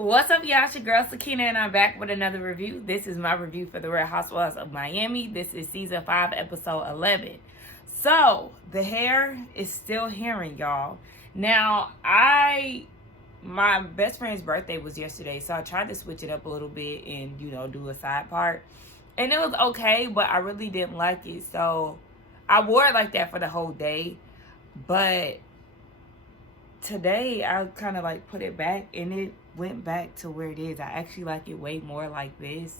What's up, y'all? It's your girl Sakina, and I'm back with another review. This is my review for the Real Housewives of Miami. This is season 5, episode 11. So the hair is still hairing, y'all. Now, my best friend's birthday was yesterday, so I tried to switch it up a little bit and do a side part, and it was okay, but I really didn't like it, so I wore it like that for the whole day. But today I kind of like put it back and it went back to where it is. I actually like it way more like this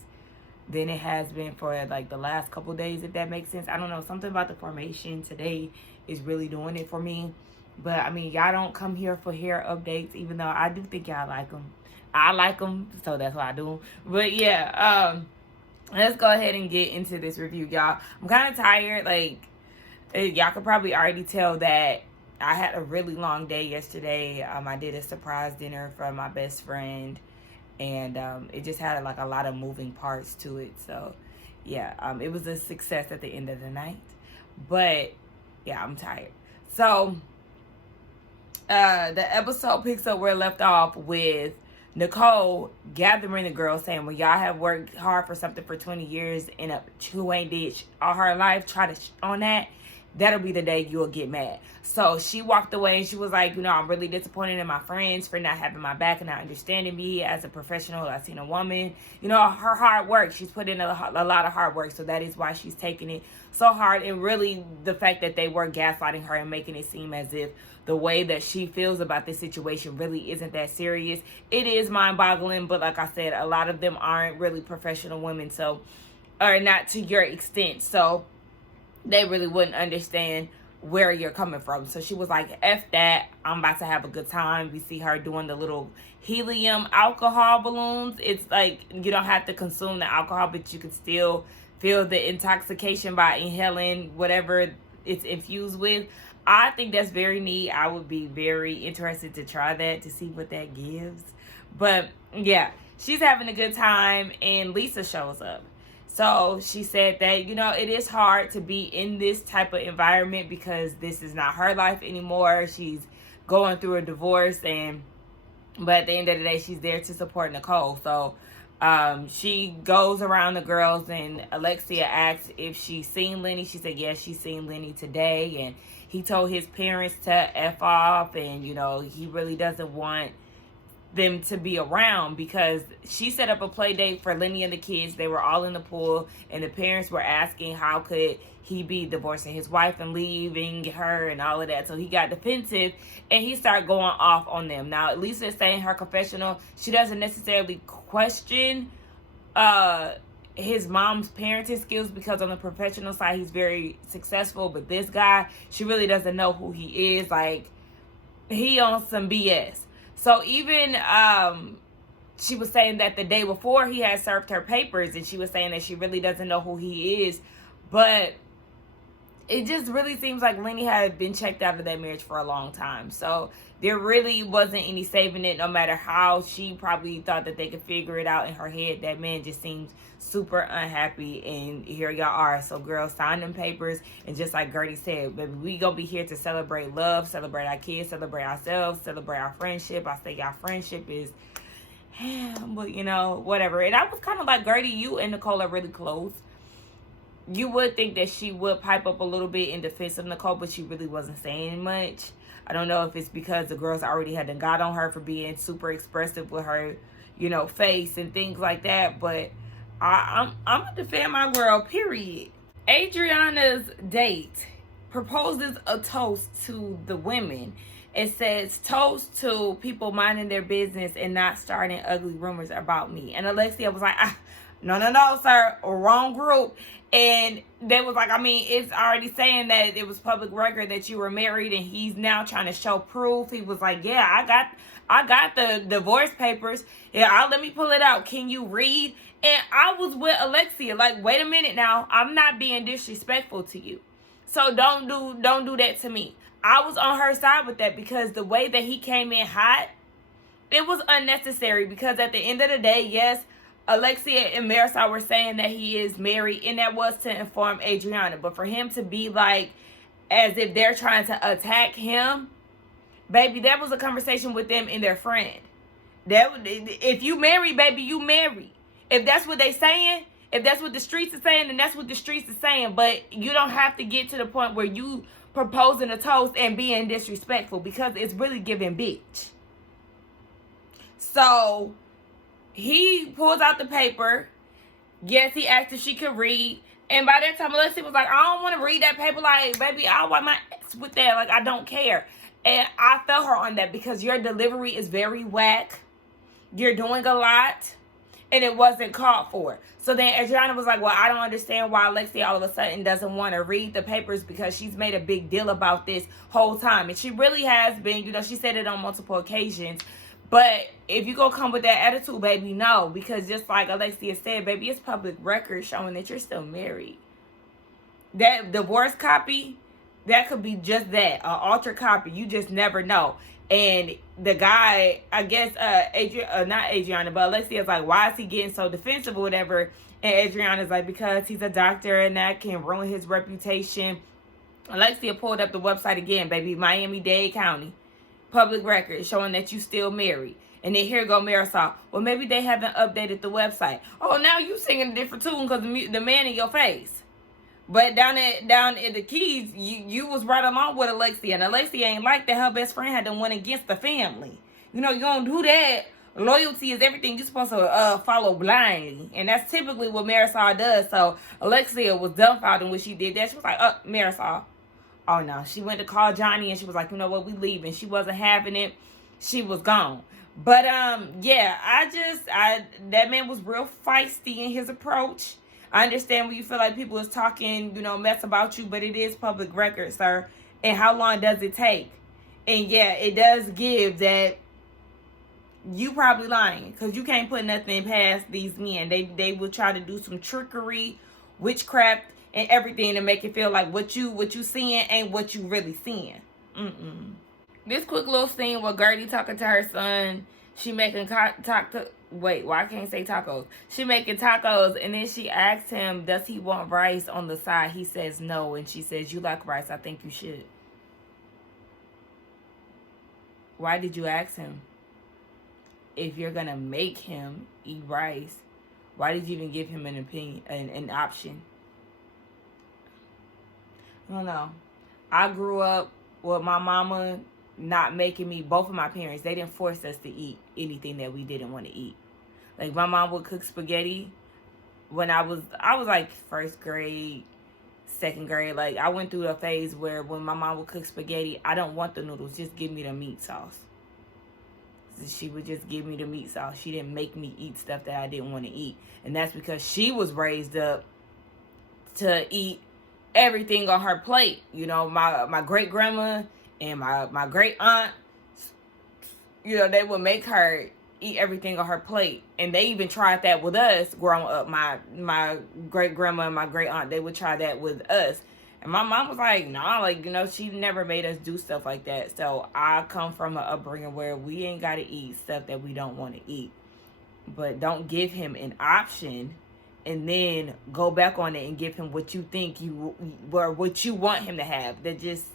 than it has been for like the last couple days, if that makes sense. I don't know, something about the formation today is really doing it for me. But I mean, y'all don't come here for hair updates, even though I do think y'all like them. I like them, so that's why I do them. But yeah, let's go ahead and get into this review, y'all. I'm kind of tired. Like, y'all could probably already tell that I had a really long day yesterday. I did a surprise dinner for my best friend, and it just had like a lot of moving parts to it. So yeah, it was a success at the end of the night. But yeah, I'm tired. So the episode picks up where it left off with Nicole gathering the girls, saying, well, y'all have worked hard for something for 20 years and who ain't did all her life, try to on that, that'll be the day you'll get mad. So she walked away and she was like, I'm really disappointed in my friends for not having my back and not understanding me as a professional Latina woman. Her hard work, she's put in a lot of hard work, so that is why she's taking it so hard. And really the fact that they were gaslighting her and making it seem as if the way that she feels about this situation really isn't that serious. It is mind-boggling, but like I said, a lot of them aren't really professional women, so, or not to your extent, so they really wouldn't understand where you're coming from. So she was like, F that, I'm about to have a good time. We see her doing the little helium alcohol balloons. It's like you don't have to consume the alcohol, but you can still feel the intoxication by inhaling whatever it's infused with. I think that's very neat. I would be very interested to try that, to see what that gives. But yeah, she's having a good time, and Lisa shows up. So she said that, it is hard to be in this type of environment because this is not her life anymore. She's going through a divorce, but at the end of the day, she's there to support Nicole. So she goes around the girls, and Alexia asks if she's seen Lenny. She said, yes, she's seen Lenny today. And he told his parents to F off, and, he really doesn't want them to be around because she set up a play date for Lenny and the kids. They were all in the pool, and the parents were asking how could he be divorcing his wife and leaving her and all of that. So he got defensive and he started going off on them. Now, Lisa is saying her confessional, she doesn't necessarily question his mom's parenting skills because on the professional side he's very successful, but this guy, she really doesn't know who he is. Like, he on some BS. So even she was saying that the day before he had served her papers, and she was saying that she really doesn't know who he is. But it just really seems like Lenny had been checked out of that marriage for a long time. So there really wasn't any saving it, no matter how she probably thought that they could figure it out in her head. That man just seems super unhappy, and here y'all are. So girls, sign them papers, and just like Gertie said, baby, we gonna be here to celebrate love, celebrate our kids, celebrate ourselves, celebrate our friendship. I say y'all friendship is, but whatever. And I was kind of like, Gertie, you and Nicole are really close. You would think that she would pipe up a little bit in defense of Nicole, but she really wasn't saying much. I don't know if it's because the girls already had got on her for being super expressive with her, face and things like that. But I'm gonna defend my girl, period. Adriana's date proposes a toast to the women. It says, toast to people minding their business and not starting ugly rumors about me. And Alexia was like, no, sir, wrong group. And they was like, it's already saying that it was public record that you were married, and he's now trying to show proof. He was like, yeah, I got the divorce papers. Yeah, let me pull it out. Can you read? And I was with Alexia, like, wait a minute now. I'm not being disrespectful to you. So don't do that to me. I was on her side with that because the way that he came in hot, it was unnecessary, because at the end of the day, yes, Alexia and Marisol were saying that he is married, and that was to inform Adriana. But for him to be like, as if they're trying to attack him, baby, that was a conversation with them and their friend. If you married, baby, you married. If that's what they saying, if that's what the streets are saying, then that's what the streets are saying. But you don't have to get to the point where you proposing a toast and being disrespectful, because it's really giving bitch. So he pulls out the paper. Yes, he asked if she could read. And by that time, Alexia was like, I don't want to read that paper. Like, baby, I'll wipe my ass with that. Like, I don't care. And I felt her on that, because your delivery is very whack. You're doing a lot. And it wasn't called for. So then Adriana was like, well, I don't understand why Alexia all of a sudden doesn't want to read the papers, because she's made a big deal about this whole time. And she really has been. You know, she said it on multiple occasions. But if you go come with that attitude, baby, no. Because just like Alexia said, baby, it's public record showing that you're still married. That divorce copy, that could be just that, an altered copy. You just never know. And the guy, I guess, not Adriana, but Alexia's like, why is he getting so defensive or whatever? And Adriana's like, because he's a doctor and that can ruin his reputation. Alexia pulled up the website again, baby, Miami-Dade County. Public record showing that you still married. And then here go Marisol. Well, maybe they haven't updated the website. Oh, now you singing a different tune because the man in your face. But down in the Keys, you was right along with Alexia. And Alexia ain't like that. Her best friend had to win against the family. You know, you don't do that. Loyalty is everything. You're supposed to follow blindly. And that's typically what Marisol does. So Alexia was dumbfounded when she did that. She was like, Marisol. Oh, no. She went to call Johnny and she was like, you know what, we leaving. She wasn't having it. She was gone. But, yeah, that man was real feisty in his approach. I understand when you feel like people is talking, you know, mess about you, but it is public record, sir. And how long does it take? And, yeah, it does give that you probably lying, because you can't put nothing past these men. They will try to do some trickery, witchcraft, and everything to make it feel like what you seeing ain't what you really seeing. This quick little scene with Gertie talking to her son. She making wait, why can't I say tacos? She making tacos, and then she asks him, does he want rice on the side? He says no, and she says, you like rice, I think you should. Why did you ask him? If you're gonna make him eat rice, why did you even give him an opinion, an option? I don't know. I grew up with my mama not making me, both of my parents, they didn't force us to eat anything that we didn't want to eat. Like, my mom would cook spaghetti when I was like first grade, second grade. Like, I went through a phase where when my mom would cook spaghetti, I don't want the noodles, just give me the meat sauce. She would just give me the meat sauce. She didn't make me eat stuff that I didn't want to eat. And that's because she was raised up to eat everything on her plate. You know, my great grandma and my great aunt, you know, they would make her eat everything on her plate. And they even tried that with us growing up. My great grandma and my great aunt, they would try that with us. And my mom was like, nah, like, you know, she never made us do stuff like that. So I come from an upbringing where we ain't got to eat stuff that we don't want to eat. But don't give him an option and then go back on it and give him what you think what you want him to have. That just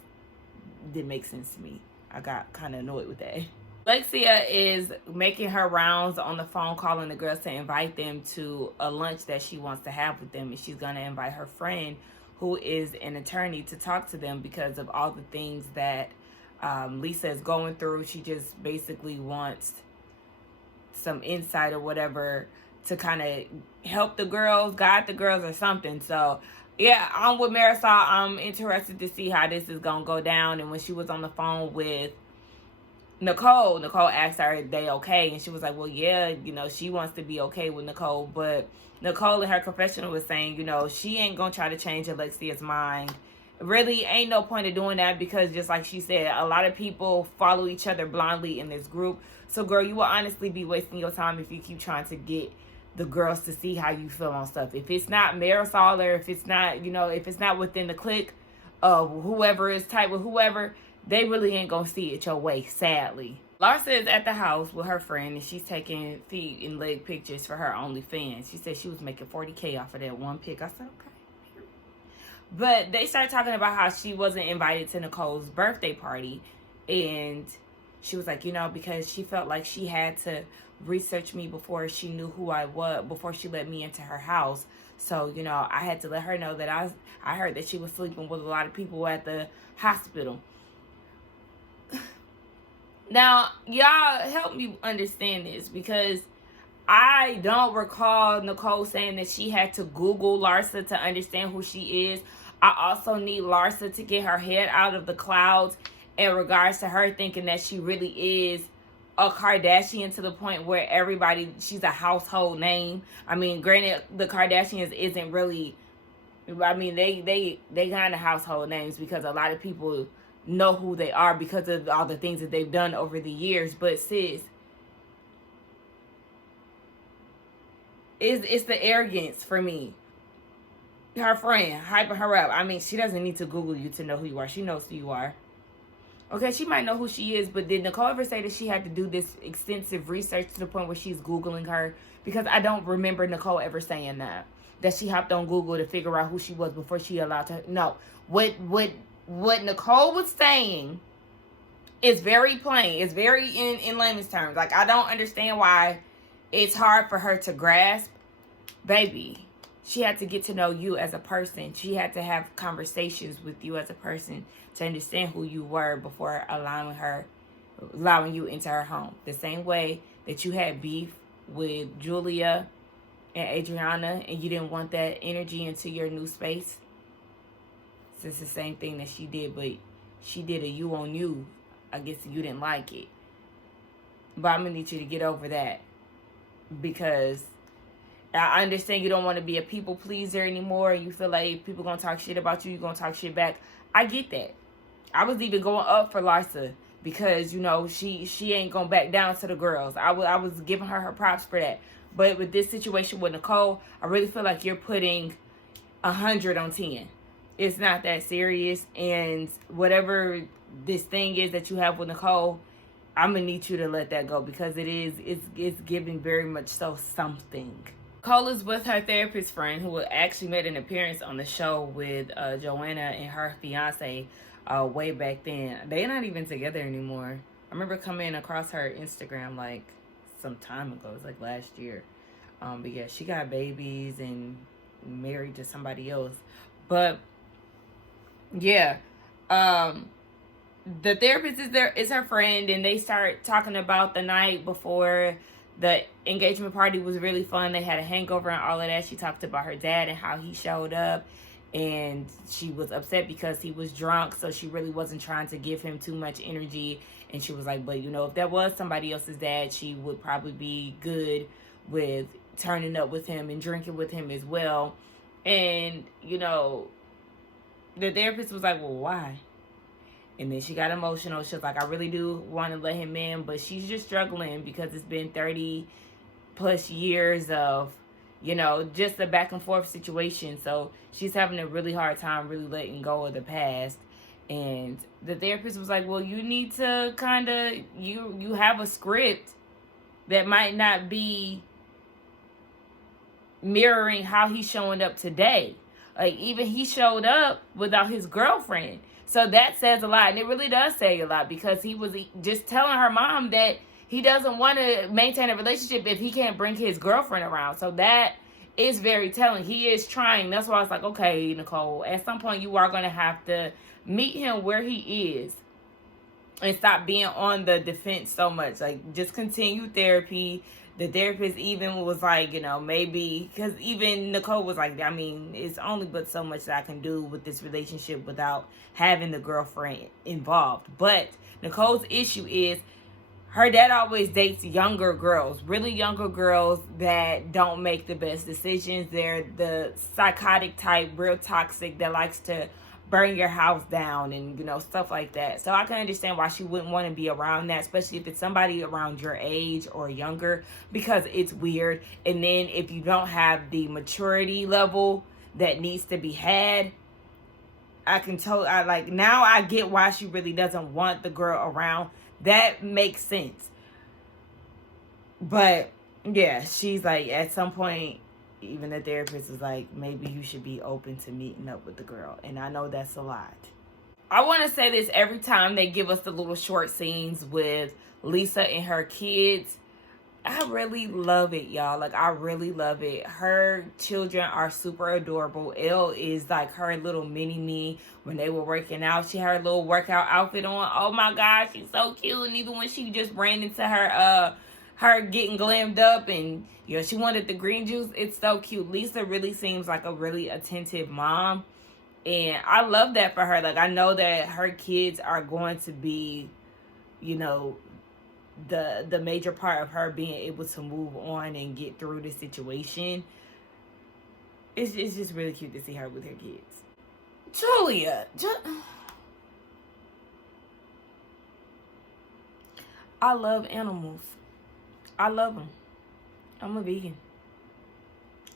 didn't make sense to me. I got kind of annoyed with that. Alexia is making her rounds on the phone, calling the girls to invite them to a lunch that she wants to have with them. And she's going to invite her friend, who is an attorney, to talk to them because of all the things that Lisa is going through. She just basically wants some insight or whatever to kind of help the girls, guide the girls or something. So, yeah, I'm with Marisol. I'm interested to see how this is going to go down. And when she was on the phone with Nicole asked her, are they okay? And she was like, well, yeah, you know, she wants to be okay with Nicole. But Nicole in her confessional was saying, you know, she ain't going to try to change Alexia's mind. Really ain't no point of doing that because just like she said, a lot of people follow each other blindly in this group. So, girl, you will honestly be wasting your time if you keep trying to get the girls to see how you feel on stuff. If it's not Marisol or if it's not, you know, if it's not within the clique of whoever is tight with whoever, they really ain't going to see it your way, sadly. Larsa is at the house with her friend, and she's taking feet and leg pictures for her OnlyFans. She said she was making $40K off of that one pic. I said, okay. But they started talking about how she wasn't invited to Nicole's birthday party, and She was like, you know, because she felt like she had to research me before she knew who I was, before she let me into her house. So, you know, I had to let her know that I heard that she was sleeping with a lot of people at the hospital. Now, y'all help me understand this, because I don't recall Nicole saying that she had to Google Larsa to understand who she is. I also need Larsa to get her head out of the clouds in regards to her thinking that she really is a Kardashian to the point where everybody, she's a household name. I mean, granted, the Kardashians isn't really, I mean, they kind of household names because a lot of people know who they are because of all the things that they've done over the years. But sis, it's the arrogance for me. Her friend hyping her up. I mean, she doesn't need to Google you to know who you are. She knows who you are. Okay, she might know who she is, but did Nicole ever say that she had to do this extensive research to the point where she's Googling her? Because I don't remember Nicole ever saying that she hopped on Google to figure out who she was before she allowed to. No, what Nicole was saying is very plain. It's very in layman's terms. Like, I don't understand why it's hard for her to grasp. Baby, she had to get to know you as a person. She had to have conversations with you as a person to understand who you were before allowing you into her home. The same way that you had beef with Julia and Adriana and you didn't want that energy into your new space. It's the same thing that she did, but she did a you on you. I guess you didn't like it. But I'm going to need you to get over that, because I understand you don't want to be a people pleaser anymore. You feel like if people going to talk shit about you, you're going to talk shit back. I get that. I was even going up for Larsa because, you know, she ain't going to back down to the girls. I was giving her props for that. But with this situation with Nicole, I really feel like you're putting 100 on 10. It's not that serious. And whatever this thing is that you have with Nicole, I'm going to need you to let that go, because it's giving very much so something. Nicole is with her therapist friend who actually made an appearance on the show with Joanna and her fiance way back then. They're not even together anymore. I remember coming across her Instagram like some time ago. It was like last year. But yeah, she got babies and married to somebody else. But yeah, the therapist is her friend, and they start talking about the night before the engagement party. Was really fun. They had a hangover and all of that. She talked about her dad and how he showed up, and she was upset because he was drunk, so she really wasn't trying to give him too much energy. And she was like, but you know, if that was somebody else's dad, she would probably be good with turning up with him and drinking with him as well. And you know, the therapist was like, well, why? And then she got emotional. She was like, I really do want to let him in, but she's just struggling because it's been 30 plus years of, you know, just a back and forth situation. So she's having a really hard time really letting go of the past. And the therapist was like, well, you need to kind of, you have a script that might not be mirroring how he's showing up today. Like, even he showed up without his girlfriend. So that says a lot. And it really does say a lot, because he was just telling her mom that he doesn't want to maintain a relationship if he can't bring his girlfriend around. So that is very telling. He is trying. That's why I was like, okay, Nicole, at some point you are going to have to meet him where he is and stop being on the defense so much. Like, just continue therapy. The therapist even was like, you know, maybe, because even Nicole was like, I mean, it's only but so much that I can do with this relationship without having the girlfriend involved. But Nicole's issue is her dad always dates younger girls, really younger girls that don't make the best decisions. They're the psychotic type, real toxic, that likes to burn your house down and, you know, stuff like that. So I can understand why she wouldn't want to be around that, especially if it's somebody around your age or younger, because it's weird. And then if you don't have the maturity level that needs to be had, now I get why she really doesn't want the girl around. That makes sense. But yeah, she's like, at some point, even the therapist was like, maybe you should be open to meeting up with the girl. And I know that's a lot. I want to say this every time they give us the little short scenes with Lisa and her kids. I really love it, y'all. Like, I really love it. Her children are super adorable. Elle is like her little mini-me. When they were working out, she had her little workout outfit on. Oh my gosh, she's so cute. And even when she just ran into her getting glammed up and, you know, she wanted the green juice, it's so cute. Lisa really seems like a really attentive mom. And I love that for her. Like, I know that her kids are going to be, you know, the major part of her being able to move on and get through the situation. It's just really cute to see her with her kids. Julia, I love animals. I love them. I'm a vegan.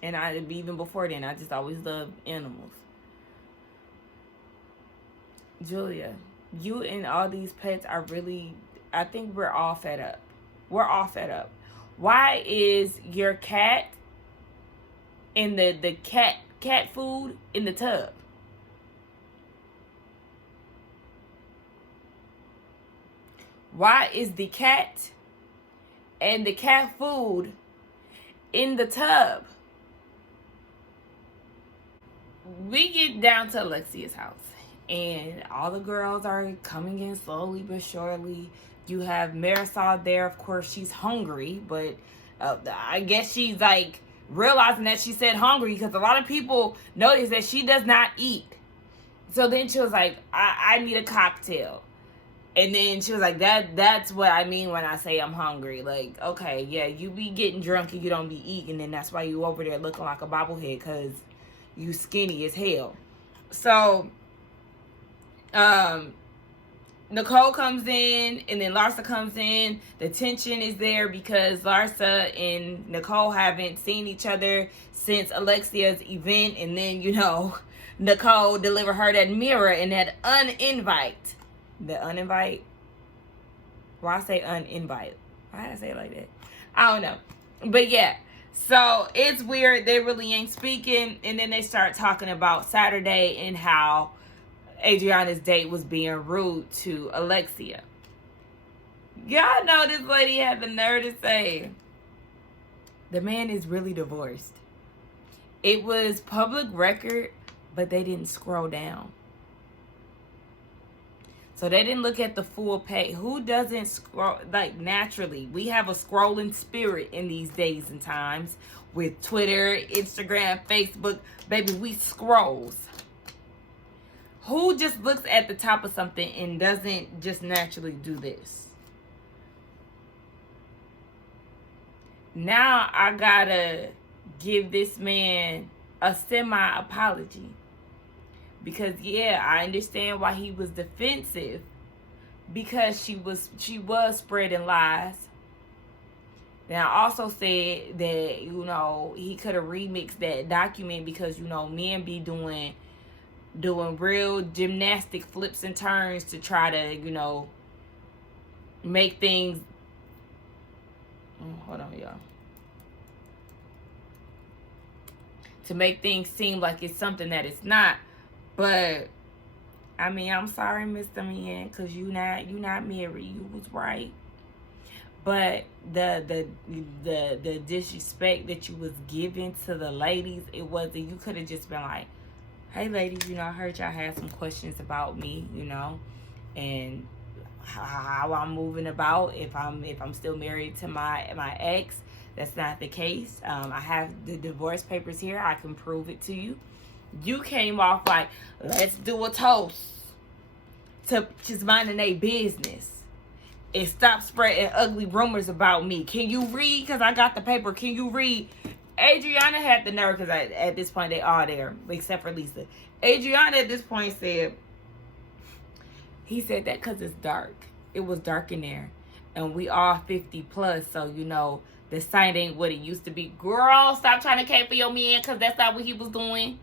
And even before then, I just always loved animals. Julia, you and all these pets are really, I think we're all fed up. We're all fed up. Why is your cat in the cat food in the tub? Why is the cat and the cat food in the tub? We get down to Alexia's house, and all the girls are coming in slowly but surely. You have Marisol there. Of course, she's hungry, but I guess she's like realizing that she said hungry because a lot of people notice that she does not eat. So then she was like, I need a cocktail. And then she was like, that's what I mean when I say I'm hungry. Like, okay, yeah, you be getting drunk and you don't be eating, and that's why you over there looking like a bobblehead because you skinny as hell. So, Nicole comes in, and then Larsa comes in. The tension is there because Larsa and Nicole haven't seen each other since Alexia's event, and then, you know, Nicole delivered her that mirror and that uninvite. The uninvite? Why I say uninvite? Why did I say it like that? I don't know. But yeah. So it's weird. They really ain't speaking. And then they start talking about Saturday and how Adriana's date was being rude to Alexia. Y'all know this lady had the nerve to say the man is really divorced. It was public record, but they didn't scroll down. So they didn't look at the full page. Who doesn't scroll? Like, naturally, we have a scrolling spirit in these days and times with Twitter, Instagram, Facebook. Baby, we scrolls. Who just looks at the top of something and doesn't just naturally do this? Now I gotta give this man a semi-apology. Because, yeah, I understand why he was defensive. Because she was spreading lies. Now, I also said that, you know, he could have remixed that document because, you know, men be doing real gymnastic flips and turns to try to, you know, make things. Hold on, y'all. To make things seem like it's something that it's not. But I mean, I'm sorry, Mr. Man, because you not married. You was right. But the disrespect that you was giving to the ladies, it wasn't. You could have just been like, hey ladies, you know, I heard y'all had some questions about me, you know, and how I'm moving about, if I'm still married to my ex. That's not the case. I have the divorce papers here. I can prove it to you. You came off like, let's do a toast to just minding their business and stop spreading ugly rumors about me. Can you read? Because I got the paper. Can you read? Adriana had the nerve, because at this point they all there, except for Lisa. Adriana at this point said, he said that because it's dark. It was dark in there. And we all 50 plus, so, you know, the sight ain't what it used to be. Girl, stop trying to cape for your man, because that's not what he was doing.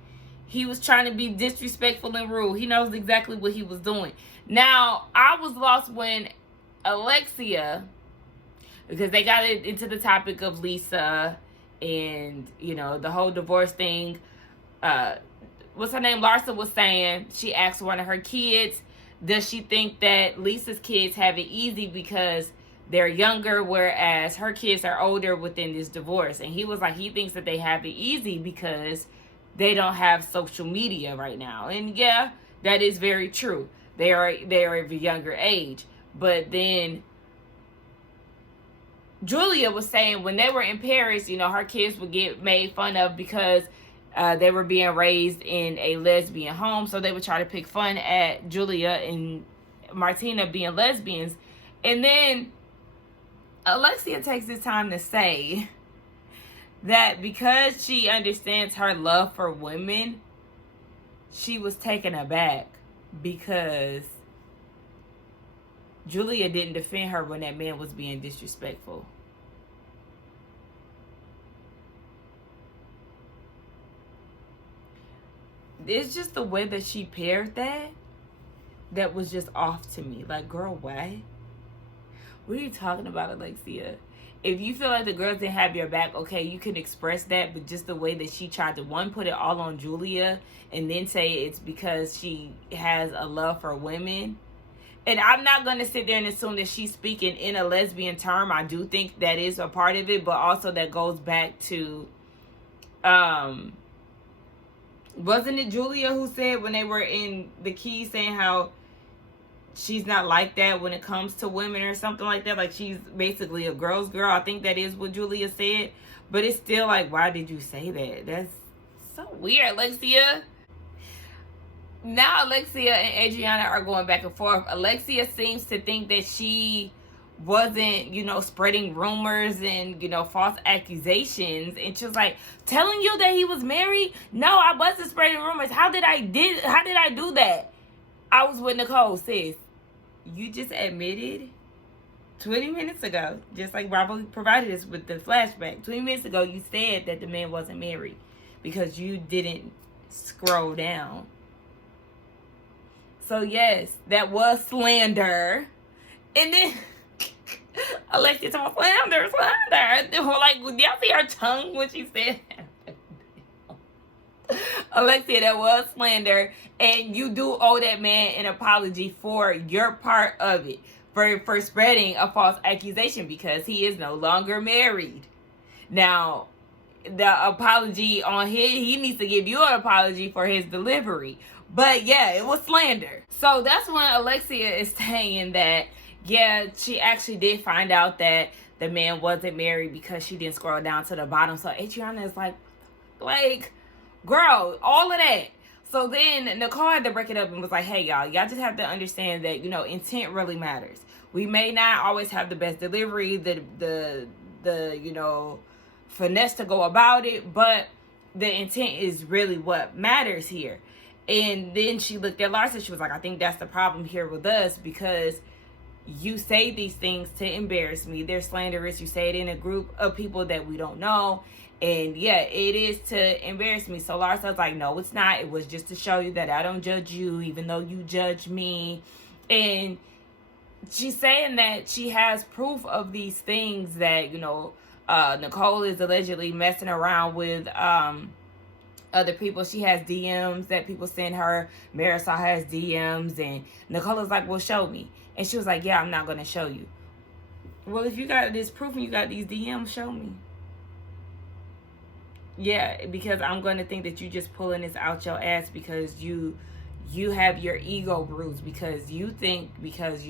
He was trying to be disrespectful and rude. He knows exactly what he was doing. Now, I was lost when Alexia, because they got into the topic of Lisa and, you know, the whole divorce thing. What's her name? Larsa was saying, she asked one of her kids, Does she think that Lisa's kids have it easy because they're younger, whereas her kids are older within this divorce? And he was like, he thinks that they have it easy because they don't have social media right now. And yeah, that is very true. They are of a younger age. But then Julia was saying when they were in Paris, her kids would get made fun of because they were being raised in a lesbian home. So they would try to pick fun at Julia and Martina being lesbians. And then Alexia takes this time to say that because she understands her love for women, she was taken aback because Julia didn't defend her when that man was being disrespectful. It's just the way that she paired that was just off to me. Like, girl, why? What are you talking about, Alexia? If you feel like the girls didn't have your back, okay, you can express that, but just the way that she tried to, one, put it all on Julia, and then say it's because she has a love for women. And I'm not going to sit there and assume that she's speaking in a lesbian term. I do think that is a part of it, but also that goes back to, wasn't it Julia who said when they were in the key saying how she's not like that when it comes to women or something like that? Like, she's basically a girl's girl. I think that is what Julia said. But it's still like, why did you say that? That's so weird, Alexia. Now Alexia and Adriana are going back and forth. Alexia seems to think that she wasn't, spreading rumors and, false accusations. And she was like, telling you that he was married? No, I wasn't spreading rumors. How did I do that? I was with Nicole, sis. You just admitted 20 minutes ago, just like Bravo provided us with the flashback. 20 minutes ago, you said that the man wasn't married because you didn't scroll down. So yes, that was slander. And then Alexia told slander. Like, y'all see her tongue when she said that? Alexia, that was slander. And you do owe that man an apology for your part of it. For spreading a false accusation because he is no longer married. Now, the apology on he needs to give you an apology for his delivery. But yeah, it was slander. So that's when Alexia is saying that, yeah, she actually did find out that the man wasn't married because she didn't scroll down to the bottom. So Adriana is like, girl, all of that. So then Nicole had to break it up and was like, hey, y'all just have to understand that, intent really matters. We may not always have the best delivery, the finesse to go about it, but the intent is really what matters here. And then she looked at Larsa. She was like, I think that's the problem here with us because you say these things to embarrass me. They're slanderous. You say it in a group of people that we don't know. And yeah, it is to embarrass me. So Larsa's like, no, it's not. It was just to show you that I don't judge you, even though you judge me. And she's saying that she has proof of these things that, Nicole is allegedly messing around with other people. She has DMs that people send her. Marisol has DMs. And Nicole is like, well, show me. And she was like, yeah, I'm not going to show you. Well, if you got this proof and you got these DMs, show me. Yeah, because I'm going to think that you just pulling this out your ass because you have your ego bruised, because you think because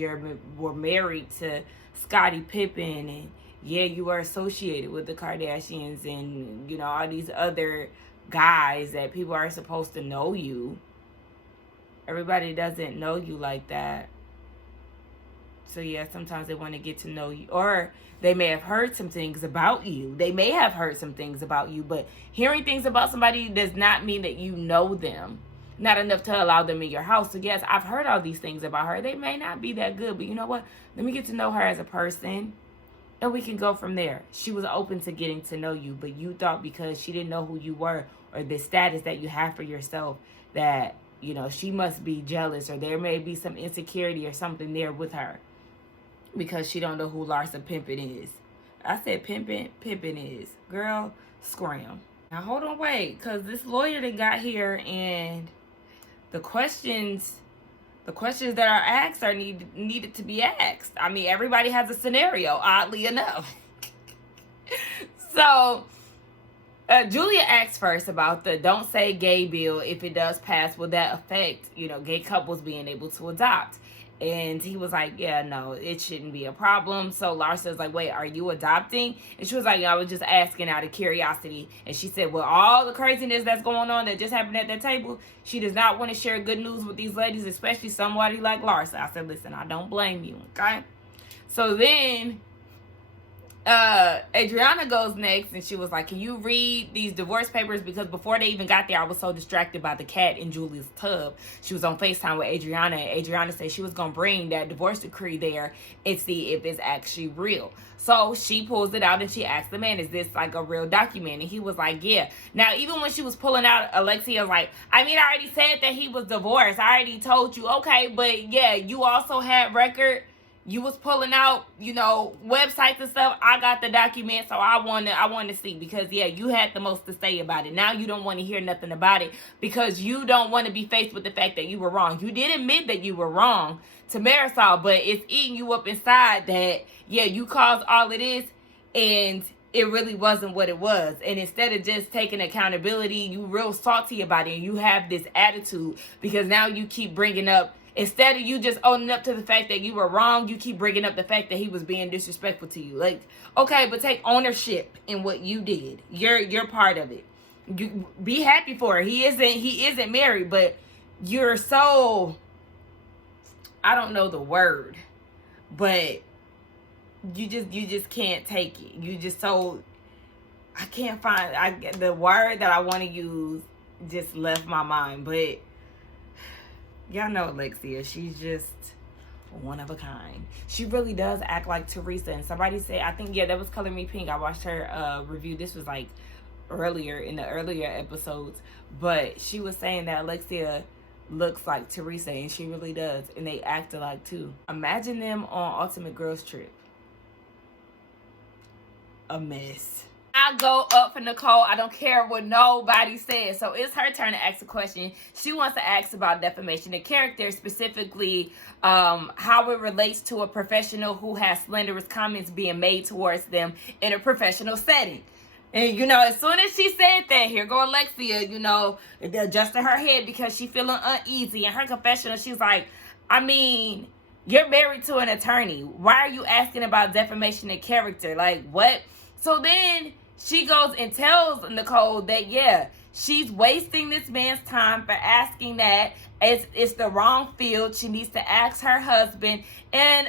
were married to Scottie Pippen and yeah, you are associated with the Kardashians and, all these other guys that people are supposed to know you. Everybody doesn't know you like that. So yeah, sometimes they want to get to know you, or they may have heard some things about you. But hearing things about somebody does not mean that you know them. Not enough to allow them in your house. So yes, I've heard all these things about her. They may not be that good, but you know what? Let me get to know her as a person, and we can go from there. She was open to getting to know you, but you thought because she didn't know who you were or the status that you have for yourself that, she must be jealous, or there may be some insecurity or something there with her because she don't know who Larsa Pimpin is. I said Pimpin is. Girl, scram. Now hold on, wait, because this lawyer that got here and the questions the questions that are asked are needed to be asked. I mean, everybody has a scenario, oddly enough. So, Julia asked first about the don't say gay bill. If it does pass, will that affect, gay couples being able to adopt? And he was like, yeah, no, it shouldn't be a problem. So Larsa was like, wait, are you adopting? And she was like, I was just asking out of curiosity. And she said, well, all the craziness that's going on that just happened at that table, she does not want to share good news with these ladies, especially somebody like Larsa. I said, listen, I don't blame you, okay? So then Adriana goes next, and she was like, can you read these divorce papers? Because before they even got there, I was so distracted by the cat in Julia's tub. She was on FaceTime with Adriana, and Adriana said she was going to bring that divorce decree there and see if it's actually real. So she pulls it out and she asked the man, is this like a real document? And he was like, yeah. Now, even when she was pulling out, Alexia was like, I mean, I already said that he was divorced. I already told you. Okay, but yeah, you also had record. You was pulling out, websites and stuff. I got the document, so I want to see, because yeah, you had the most to say about it. Now you don't want to hear nothing about it because you don't want to be faced with the fact that you were wrong. You did admit that you were wrong to Marisol, but it's eating you up inside that, yeah, you caused all of this and it really wasn't what it was. And instead of just taking accountability, you real salty about it, and you have this attitude because now you keep bringing up, instead of you just owning up to the fact that you were wrong, you keep bringing up the fact that he was being disrespectful to you. Like, okay, but take ownership in what you did. You're part of it. You be happy for her. He isn't married, but you're so, I don't know the word, but you just can't take it. You just so, I can't find the word that I want to use just left my mind, but y'all know Alexia, she's just one of a kind. She really does act like Teresa. And somebody said, I think, yeah, that was Color Me Pink. I watched her review. This was like earlier episodes. But she was saying that Alexia looks like Teresa, and she really does. And they act alike too. Imagine them on Ultimate Girls Trip. A mess. I go up for Nicole. I don't care what nobody says. So it's her turn to ask a question. She wants to ask about defamation of character, specifically how it relates to a professional who has slanderous comments being made towards them in a professional setting. And, as soon as she said that, here go Alexia, adjusting her head because she feeling uneasy. In her confessional, she's like, I mean, you're married to an attorney. Why are you asking about defamation of character? Like, what? So then she goes and tells Nicole that, yeah, she's wasting this man's time for asking that. It's the wrong field. She needs to ask her husband. And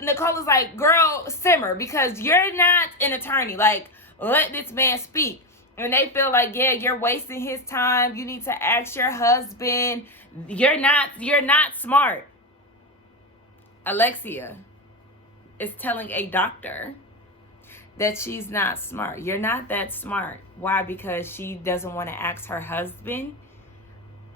Nicole is like, girl, simmer, because you're not an attorney. Like, let this man speak. And they feel like, yeah, you're wasting his time. You need to ask your husband. You're not smart. Alexia is telling a doctor that she's not smart. You're not that smart. Why? Because she doesn't want to ask her husband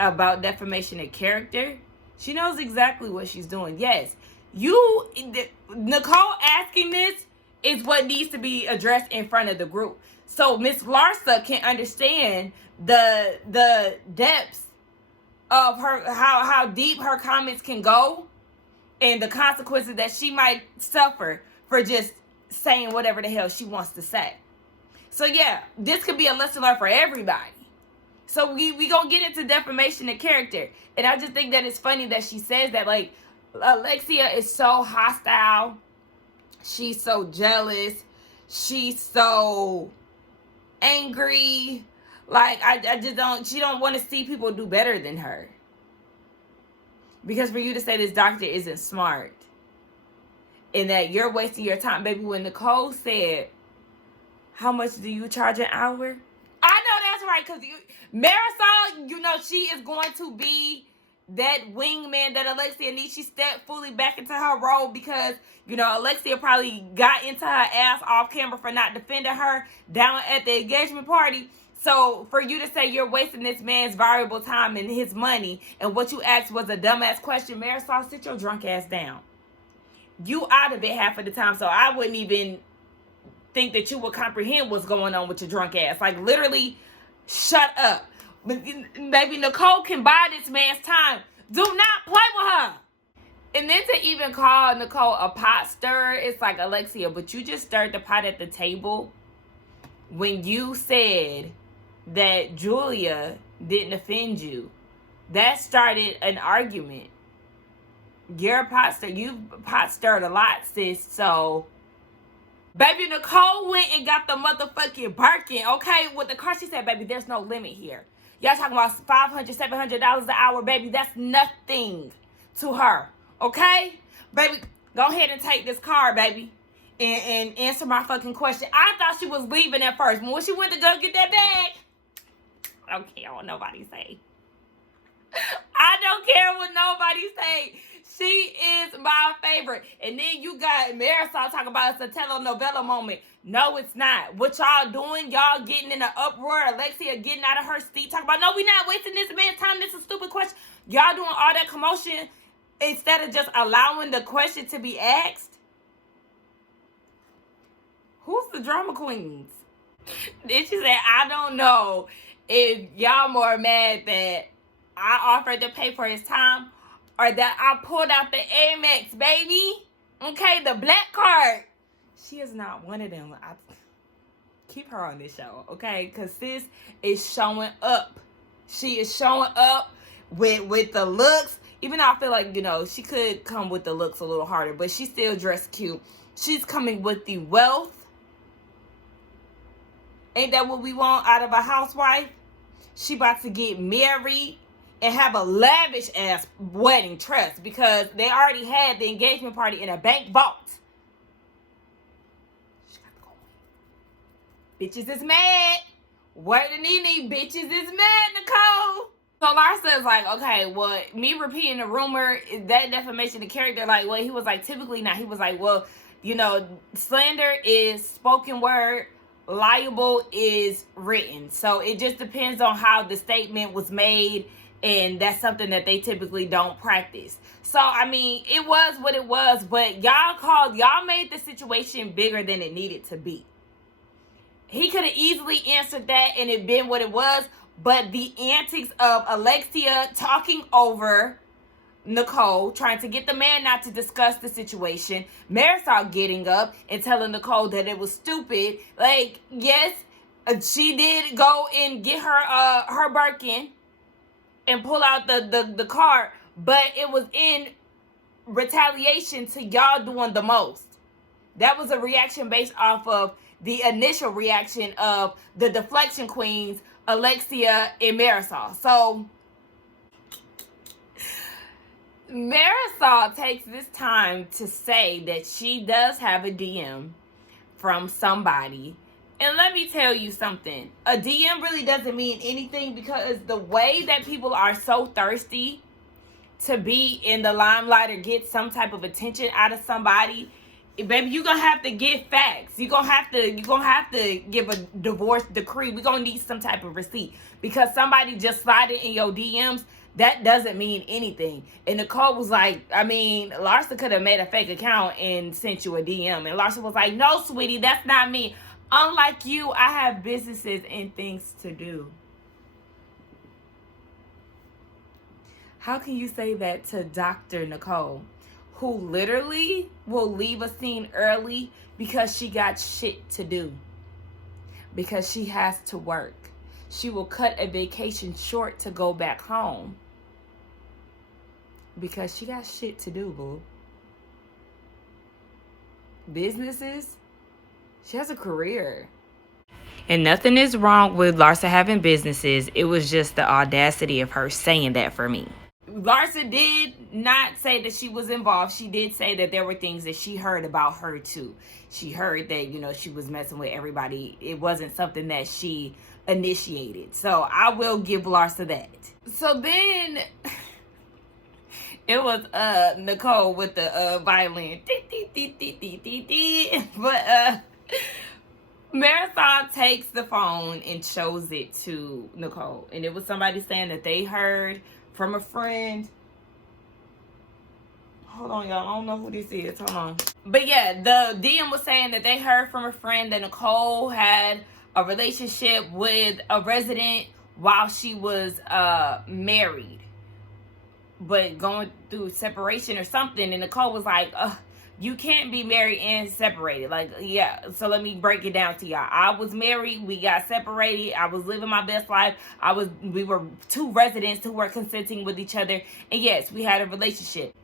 about defamation of character. She knows exactly what she's doing. Yes, Nicole asking this is what needs to be addressed in front of the group, so Miss Larsa can understand the depths of her, how deep her comments can go, and the consequences that she might suffer for just saying whatever the hell she wants to say. So yeah, this could be a lesson learned for everybody. So we gonna get into defamation of character. And I just think that it's funny that she says that, like, Alexia is so hostile. She's so jealous. She's so angry. Like, she don't want to see people do better than her. Because for you to say this doctor isn't smart and that you're wasting your time, baby, when Nicole said, how much do you charge an hour? I know that's right, because Marisol, she is going to be that wingman that Alexia needs. She stepped fully back into her role because, Alexia probably got into her ass off camera for not defending her down at the engagement party. So for you to say you're wasting this man's valuable time and his money, and what you asked was a dumbass question, Marisol, sit your drunk ass down. You out of it half of the time, so I wouldn't even think that you would comprehend what's going on with your drunk ass. Like, literally, shut up. Maybe Nicole can buy this man's time. Do not play with her. And then to even call Nicole a pot stirrer, it's like, Alexia, but you just stirred the pot at the table when you said that Julia didn't offend you. That started an argument. You're a pot stirrer. You've pot stirred a lot, sis. So, baby, Nicole went and got the motherfucking Birkin, okay? With the car, she said, baby, there's no limit here. Y'all talking about $500, $700 an hour, baby. That's nothing to her, okay? Baby, go ahead and take this car, baby, and answer my fucking question. I thought she was leaving at first. When she went to go get that bag, I don't care what nobody say. I don't care what nobody say. She is my favorite. And then you got Marisol talking about it's a telenovela moment. No, it's not. What y'all doing? Y'all getting in an uproar. Alexia getting out of her seat. Talking about, no, we not wasting this man's time. This is a stupid question. Y'all doing all that commotion instead of just allowing the question to be asked. Who's the drama queens? Then she said, I don't know if y'all more mad that I offered to pay for his time or that I pulled out the Amex, baby. Okay, the black card. She is not one of them. Keep her on this show, okay? Because sis is showing up. She is showing up with the looks. Even though I feel like, you know, she could come with the looks a little harder, but she's still dressed cute. She's coming with the wealth. Ain't that what we want out of a housewife? She about to get married and have a lavish ass wedding, trust, because they already had the engagement party in a bank vault. She got to go. Bitches is mad. Where the Nene bitches is mad, Nicole. So Larsa is like, okay, well, me repeating the rumor, is that defamation of character? Like, well, he was like, typically not. He was like, well, you know, slander is spoken word, liable is written. So it just depends on how the statement was made, and that's something that they typically don't practice. So, I mean, it was what it was, but y'all made the situation bigger than it needed to be. He could have easily answered that and it been what it was, but the antics of Alexia talking over Nicole, trying to get the man not to discuss the situation, Marisol getting up and telling Nicole that it was stupid. Like, yes, she did go and get her Birkin and pull out the card, but it was in retaliation to y'all doing the most. That was a reaction based off of the initial reaction of the deflection queens, Alexia and Marisol. So Marisol takes this time to say that she does have a DM from somebody. And let me tell you something. A DM really doesn't mean anything, because the way that people are so thirsty to be in the limelight or get some type of attention out of somebody, baby, you're going to have to get facts. You're going to have to give a divorce decree. We're going to need some type of receipt, because somebody just slided in your DMs. That doesn't mean anything. And Nicole was like, I mean, Larsa could have made a fake account and sent you a DM. And Larsa was like, no, sweetie, that's not me. Unlike you, I have businesses and things to do. How can you say that to Dr. Nicole, who literally will leave a scene early because she got shit to do? Because she has to work. She will cut a vacation short to go back home because she got shit to do, boo. Businesses? She has a career. And nothing is wrong with Larsa having businesses. It was just the audacity of her saying that for me. Larsa did not say that she was involved. She did say that there were things that she heard about her too. She heard that, you know, she was messing with everybody. It wasn't something that she initiated. So I will give Larsa that. So then it was Nicole with the violin. But Marisol takes the phone and shows it to Nicole. And it was somebody saying that they heard from a friend. Hold on, y'all. I don't know who this is. Hold on. But yeah, the DM was saying that they heard from a friend that Nicole had a relationship with a resident while she was married. but going through separation or something. And Nicole was like, you can't be married and separated. Like, yeah, so let me break it down to y'all. I was married, we got separated, I was living my best life. We were two residents who were consenting with each other, and yes, we had a relationship.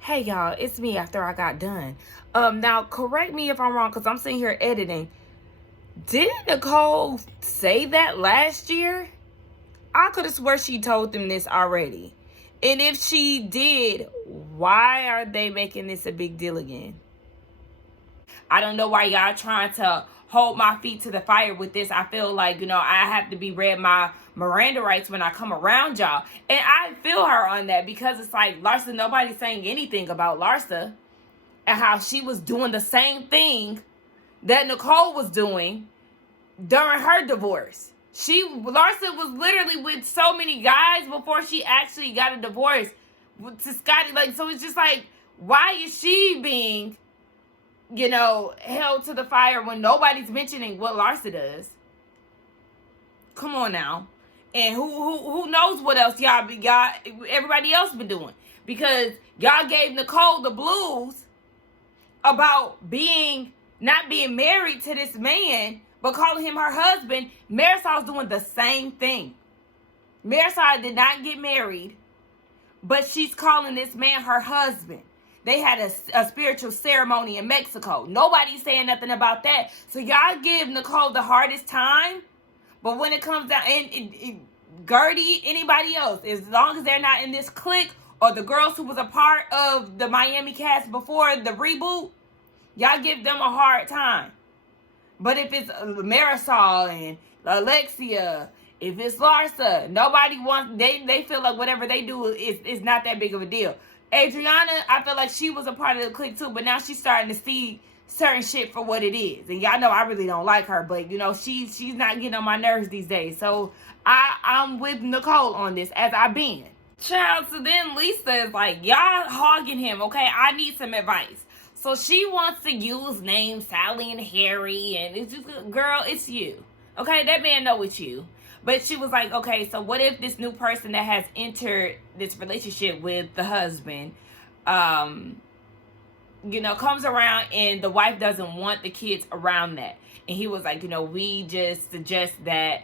Hey y'all, it's me after I got done. Now correct me if I'm wrong, because I'm sitting here editing. Didn't Nicole say that last year? I could have swore she told them this already. And if she did, why are they making this a big deal again? I don't know why y'all trying to hold my feet to the fire with this. I feel like, I have to be read my Miranda rights when I come around y'all. And I feel her on that, because it's like, Larsa, nobody's saying anything about Larsa and how she was doing the same thing that Nicole was doing during her divorce. Larsa was literally with so many guys before she actually got a divorce to Scotty. Like, so it's just like, why is she being, held to the fire when nobody's mentioning what Larsa does? Come on now. And who knows what else everybody else been doing? Because y'all gave Nicole the blues about not being married to this man, but calling him her husband. Marisol's doing the same thing. Marisol did not get married, but she's calling this man her husband. They had a spiritual ceremony in Mexico. Nobody's saying nothing about that. So y'all give Nicole the hardest time. But when it comes down, and Gertie, anybody else, as long as they're not in this clique, or the girls who was a part of the Miami cast before the reboot, y'all give them a hard time. But if it's Marisol and Alexia, if it's Larsa, nobody wants, they feel like whatever they do is not that big of a deal. Adriana, I feel like she was a part of the clique too, but now she's starting to see certain shit for what it is. And y'all know I really don't like her, but she's not getting on my nerves these days. So I'm with Nicole on this, as I've been. Child, so then Lisa is like, y'all hogging him, okay? I need some advice. So she wants to use names Sally and Harry, and it's just, girl, it's you. Okay, that man know it's you. But she was like, okay, so what if this new person that has entered this relationship with the husband, comes around and the wife doesn't want the kids around that. And he was like, we just suggest that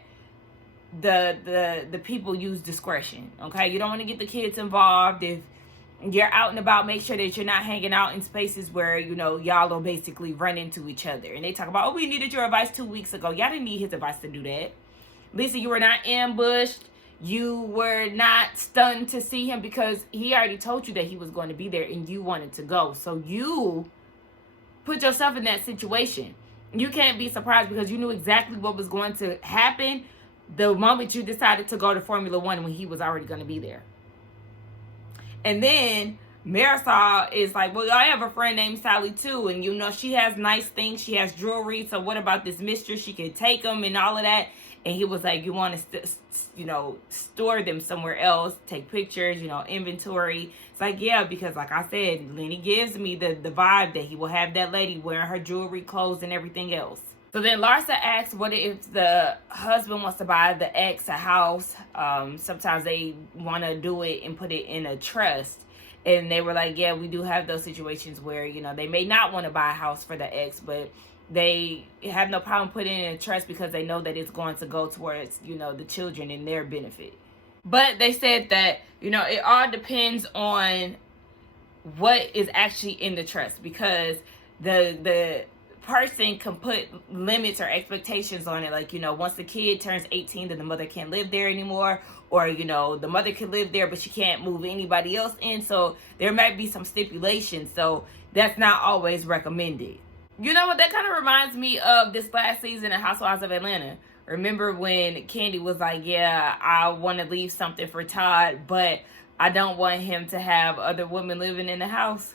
the people use discretion. Okay, you don't want to get the kids involved. If you're out and about, make sure that you're not hanging out in spaces where, y'all will basically run into each other. And they talk about, we needed your advice 2 weeks ago. Y'all didn't need his advice to do that. Lisa, you were not ambushed. You were not stunned to see him, because he already told you that he was going to be there and you wanted to go. So you put yourself in that situation. You can't be surprised, because you knew exactly what was going to happen the moment you decided to go to Formula One, when he was already going to be there. And then Marisol is like, well, I have a friend named Sally too, and she has nice things, she has jewelry, so what about this mistress? She can take them and all of that. And he was like, you want to store them somewhere else, take pictures, inventory. It's like, yeah, because like I said, Lenny gives me the vibe that he will have that lady wearing her jewelry, clothes, and everything else. So then Larsa asks, what if the husband wants to buy the ex a house? Sometimes they want to do it and put it in a trust. And they were like, yeah, we do have those situations where, they may not want to buy a house for the ex, but they have no problem putting it in a trust, because they know that it's going to go towards, the children and their benefit. But they said that, it all depends on what is actually in the trust, because the person can put limits or expectations on it. Like, once the kid turns 18, then the mother can't live there anymore. Or, the mother can live there, but she can't move anybody else in. So there might be some stipulations. So that's not always recommended. You know what? That kind of reminds me of this last season of Housewives of Atlanta. Remember when Candy was like, yeah, I want to leave something for Todd, but I don't want him to have other women living in the house?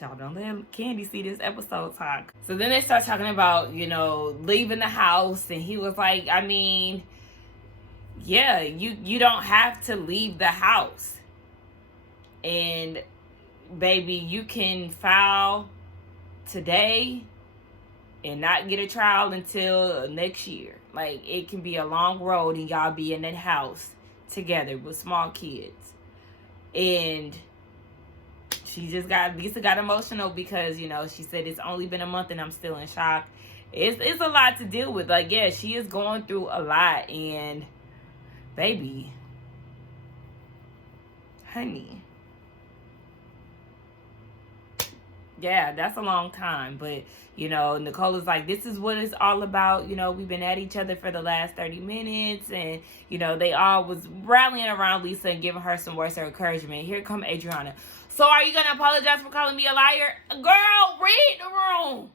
Y'all don't let Candy see this episode talk. So then they start talking about, leaving the house. And he was like, yeah, you don't have to leave the house. And baby, you can file today and not get a trial until next year. Like, it can be a long road and y'all be in that house together with small kids. And Lisa got emotional because, you know, she said it's only been a month and I'm still in shock. It's a lot to deal with. Like, yeah, she is going through a lot. And baby, honey, yeah, that's a long time. But, you know, Nicole is like, this is what it's all about. You know, we've been at each other for the last 30 minutes. And, you know, they all was rallying around Lisa and giving her some words of encouragement. Here come Adriana. So are you going to apologize for calling me a liar? Girl, read the room.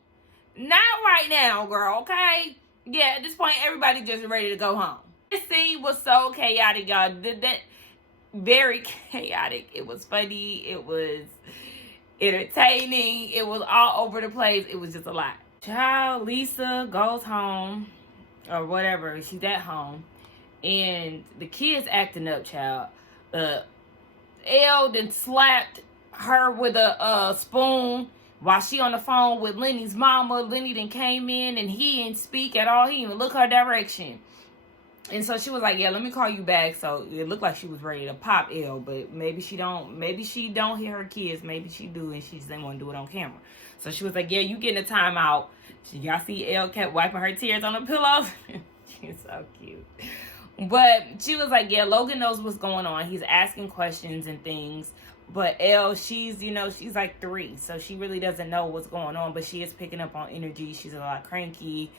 Not right now, girl, okay? Yeah, at this point, everybody just ready to go home. This scene was so chaotic, y'all. That very chaotic. It was funny. It was entertaining. It was all over the place. It was just a lot. Child, Lisa goes home or whatever. She's at home. And the kid's acting up, child. Elle then slapped her with a spoon while she on the phone with Lenny's mama. Lenny then came in and he didn't speak at all. He didn't even look her direction. And so she was like, yeah, let me call you back. So it looked like she was ready to pop Elle, but maybe she don't hear her kids. Maybe she do, and she just didn't want to do it on camera. So she was like, yeah, you getting a timeout. Y'all see Elle kept wiping her tears on the pillows. She's so cute. But she was like, yeah, Logan knows what's going on. He's asking questions and things. But Elle, she's like 3. So she really doesn't know what's going on. But she is picking up on energy. She's a lot cranky.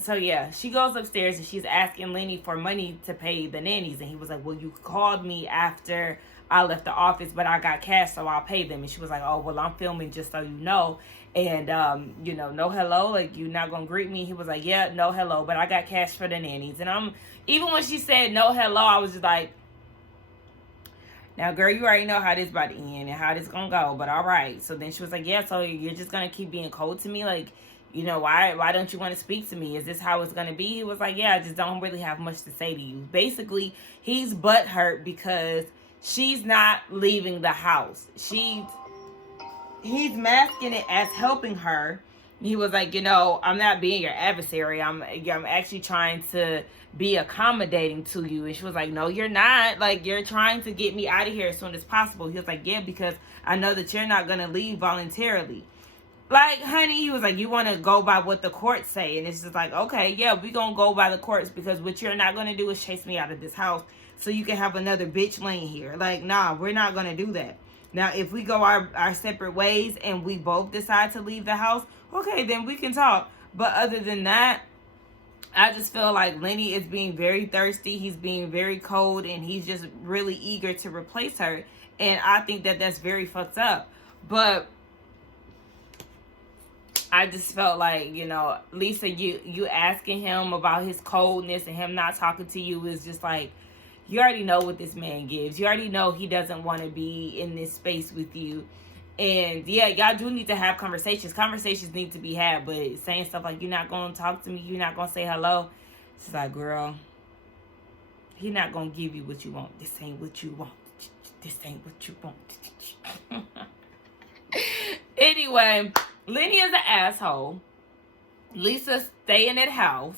So yeah, she goes upstairs and she's asking Lenny for money to pay the nannies. And he was like, well, you called me after I left the office, but I got cash, so I'll pay them. And she was like, oh, well, I'm filming just so you know. And, you know, no hello, like, you're not going to greet me. He was like, yeah, no hello, but I got cash for the nannies. And even when she said no hello, I was just like, now, girl, you already know how this about to end and how this going to go, but all right. So then she was like, yeah, so you're just going to keep being cold to me? Like, you know, why don't you want to speak to me? Is this how it's going to be? He was like, yeah, I just don't really have much to say to you. Basically, he's butthurt because she's not leaving the house. He's masking it as helping her. He was like, you know, I'm not being your adversary. I'm actually trying to be accommodating to you. And she was like, no, you're not. Like, you're trying to get me out of here as soon as possible. He was like, yeah, because I know that you're not going to leave voluntarily. Like, honey, he was like, you want to go by what the courts say. And it's just like, okay, yeah, we going to go by the courts because what you're not going to do is chase me out of this house so you can have another bitch laying here. Like, nah, we're not going to do that. Now, if we go our separate ways and we both decide to leave the house, okay, then we can talk. But other than that, I just feel like Lenny is being very thirsty. He's being very cold, and he's just really eager to replace her. And I think that that's very fucked up. But I just felt like, you know, Lisa, you asking him about his coldness and him not talking to you is just like, you already know what this man gives. You already know he doesn't want to be in this space with you. And yeah, y'all do need to have conversations. Conversations need to be had, but saying stuff like, you're not going to talk to me, you're not going to say hello. It's like, girl, he not going to give you what you want. This ain't what you want. This ain't what you want. Anyway, Lenny is an asshole. Lisa stay in that house.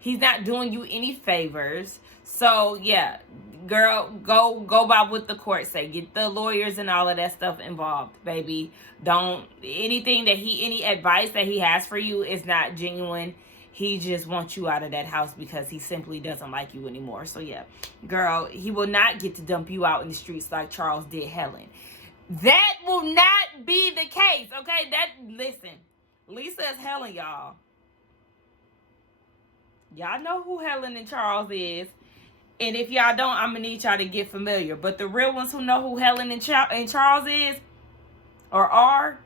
He's not doing you any favors. So yeah, girl, go by what the court say. Get the lawyers and all of that stuff involved, baby. Any advice that he has for you is not genuine. He just wants you out of that house because he simply doesn't like you anymore. So yeah, girl, he will not get to dump you out in the streets like Charles did Helen. That will not be the case, okay? Listen, Lisa is Helen, y'all. Y'all know who Helen and Charles is. And if y'all don't, I'm going to need y'all to get familiar. But the real ones who know who Helen and Charles is, or are,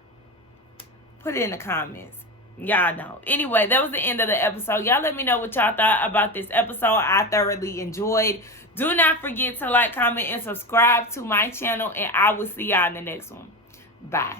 put it in the comments. Y'all know. Anyway, that was the end of the episode. Y'all let me know what y'all thought about this episode. I thoroughly enjoyed. Do not forget to like, comment, and subscribe to my channel. And I will see y'all in the next one. Bye.